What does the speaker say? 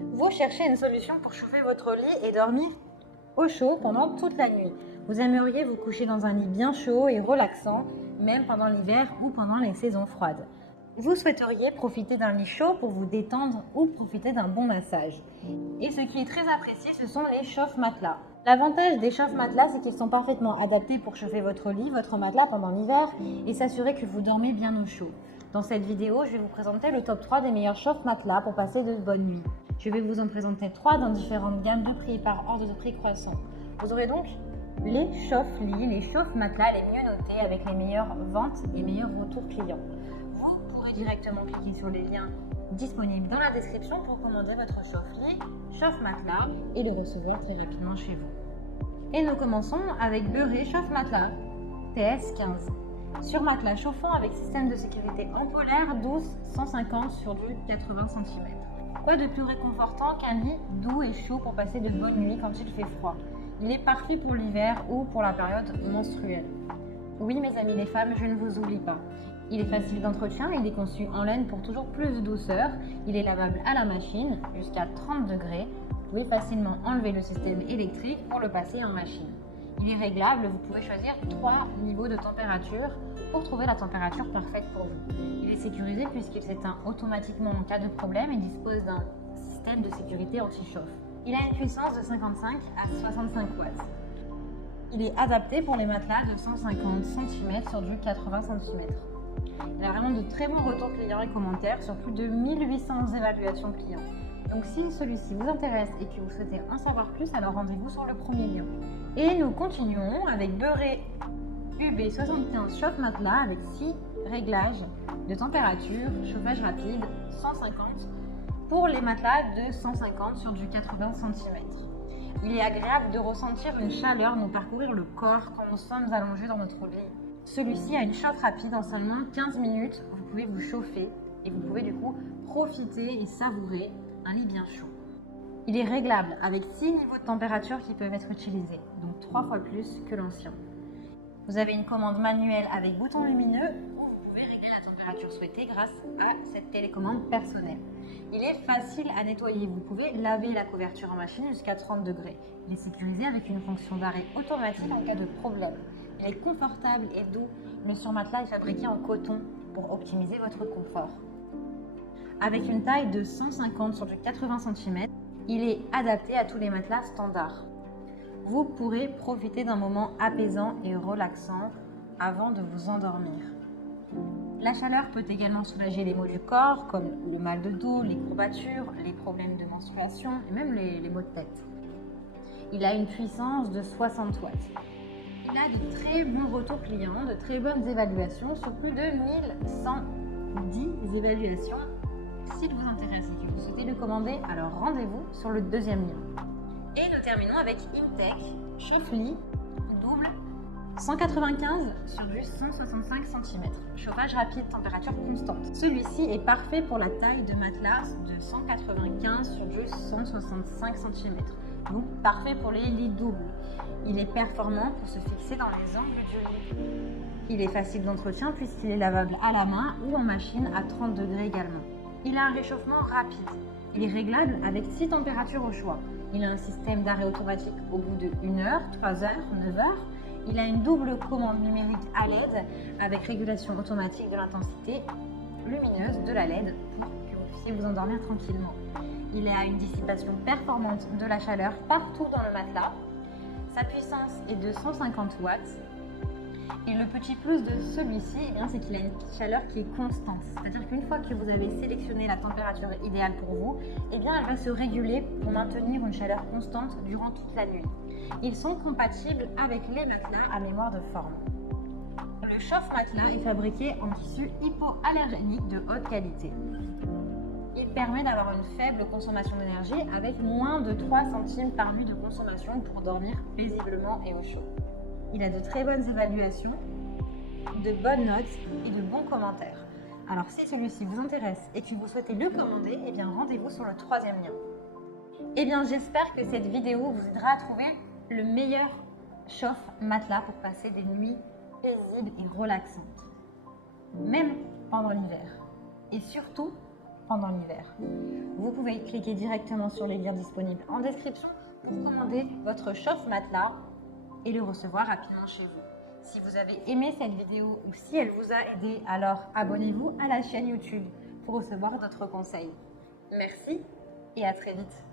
Vous cherchez une solution pour chauffer votre lit et dormir au chaud pendant toute la nuit. Vous aimeriez vous coucher dans un lit bien chaud et relaxant, même pendant l'hiver ou pendant les saisons froides. Vous souhaiteriez profiter d'un lit chaud pour vous détendre ou profiter d'un bon massage. Et ce qui est très apprécié, ce sont les chauffe-matelas. L'avantage des chauffe-matelas, c'est qu'ils sont parfaitement adaptés pour chauffer votre lit, votre matelas pendant l'hiver et s'assurer que vous dormez bien au chaud. Dans cette vidéo, je vais vous présenter le top 3 des meilleurs chauffe-matelas pour passer de bonnes nuits. Je vais vous en présenter 3 dans différentes gammes de prix par ordre de prix croissant. Vous aurez donc les chauffe-lits, les chauffe-matelas les mieux notés avec les meilleures ventes et meilleurs retours clients. Vous pourrez directement cliquer sur les liens disponibles dans la description pour commander votre chauffe-lit, chauffe-matelas et le recevoir très rapidement chez vous. Et nous commençons avec Beurré Chauffe-Matelas TS15. Sur matelas chauffant avec système de sécurité en polaire 12 150 sur du 80 cm. Quoi de plus réconfortant qu'un lit doux et chaud pour passer de bonnes nuits quand il fait froid. Il est parfait pour l'hiver ou pour la période menstruelle. Oui mes amis les femmes, je ne vous oublie pas. Il est facile d'entretien, il est conçu en laine pour toujours plus de douceur, il est lavable à la machine jusqu'à 30 degrés. Vous pouvez facilement enlever le système électrique pour le passer en machine. Il est réglable, vous pouvez choisir 3 niveaux de température pour trouver la température parfaite pour vous. Il est sécurisé puisqu'il s'éteint automatiquement en cas de problème et dispose d'un système de sécurité anti-chauffe. Il a une puissance de 55 à 65 watts. Il est adapté pour les matelas de 150 cm sur du 80 cm. Il a vraiment de très bons retours clients et commentaires sur plus de 1800 évaluations clients. Donc si celui-ci vous intéresse et que vous souhaitez en savoir plus, alors rendez-vous sur le premier lien. Et nous continuons avec Beurré UB75 chauffe-matelas avec 6 réglages de température, chauffage rapide, 150 pour les matelas de 150 sur du 80 cm. Il est agréable de ressentir une chaleur nous parcourir le corps quand nous sommes allongés dans notre lit. Celui-ci a une chauffe rapide en seulement 15 minutes, vous pouvez vous chauffer et vous pouvez du coup profiter et savourer un lit bien chaud. Il est réglable avec 6 niveaux de température qui peuvent être utilisés, donc 3 fois plus que l'ancien. Vous avez une commande manuelle avec bouton lumineux où vous pouvez régler la température souhaitée grâce à cette télécommande personnelle. Il est facile à nettoyer, vous pouvez laver la couverture en machine jusqu'à 30 degrés. Il est sécurisé avec une fonction d'arrêt automatique en cas de problème. Il est confortable et doux. Le surmatelas est fabriqué en coton pour optimiser votre confort. Avec une taille de 150 sur du 80 cm, il est adapté à tous les matelas standards. Vous pourrez profiter d'un moment apaisant et relaxant avant de vous endormir. La chaleur peut également soulager les maux du corps comme le mal de dos, les courbatures, les problèmes de menstruation et même les maux de tête. Il a une puissance de 60 watts. Il a de très bons retours clients, de très bonnes évaluations sur plus de 1110 évaluations. S'il vous intéresse et que vous souhaitez le commander, alors rendez-vous sur le deuxième lien. Et nous terminons avec Intech chauffe-lit double 195 sur du 165 cm. Chauffage rapide, température constante. Celui-ci est parfait pour la taille de matelas de 195 sur du 165 cm. Donc parfait pour les lits doubles. Il est performant pour se fixer dans les angles du lit. Il est facile d'entretien puisqu'il est lavable à la main ou en machine à 30 degrés également. Il a un réchauffement rapide. Il est réglable avec 6 températures au choix. Il a un système d'arrêt automatique au bout de 1 heure, 3 heures, 9 heures. Il a une double commande numérique à LED avec régulation automatique de l'intensité lumineuse de la LED pour que vous puissiez vous endormir tranquillement. Il a une dissipation performante de la chaleur partout dans le matelas. Sa puissance est de 150 watts. Et le petit plus de celui-ci, c'est qu'il a une chaleur qui est constante. C'est-à-dire qu'une fois que vous avez sélectionné la température idéale pour vous, elle va se réguler pour maintenir une chaleur constante durant toute la nuit. Ils sont compatibles avec les matelas à mémoire de forme. Le chauffe-matelas est fabriqué en tissu hypoallergénique de haute qualité. Il permet d'avoir une faible consommation d'énergie avec moins de 3 centimes par nuit de consommation pour dormir paisiblement et au chaud. Il a de très bonnes évaluations, de bonnes notes et de bons commentaires. Alors si celui-ci vous intéresse et que vous souhaitez le commander, rendez-vous sur le troisième lien. J'espère que cette vidéo vous aidera à trouver le meilleur chauffe-matelas pour passer des nuits paisibles et relaxantes, même pendant l'hiver. Et surtout, pendant l'hiver. Vous pouvez cliquer directement sur les liens disponibles en description pour commander votre chauffe-matelas et le recevoir rapidement chez vous. Si vous avez aimé cette vidéo ou si elle vous a aidé, alors abonnez-vous à la chaîne YouTube pour recevoir d'autres conseils. Merci et à très vite.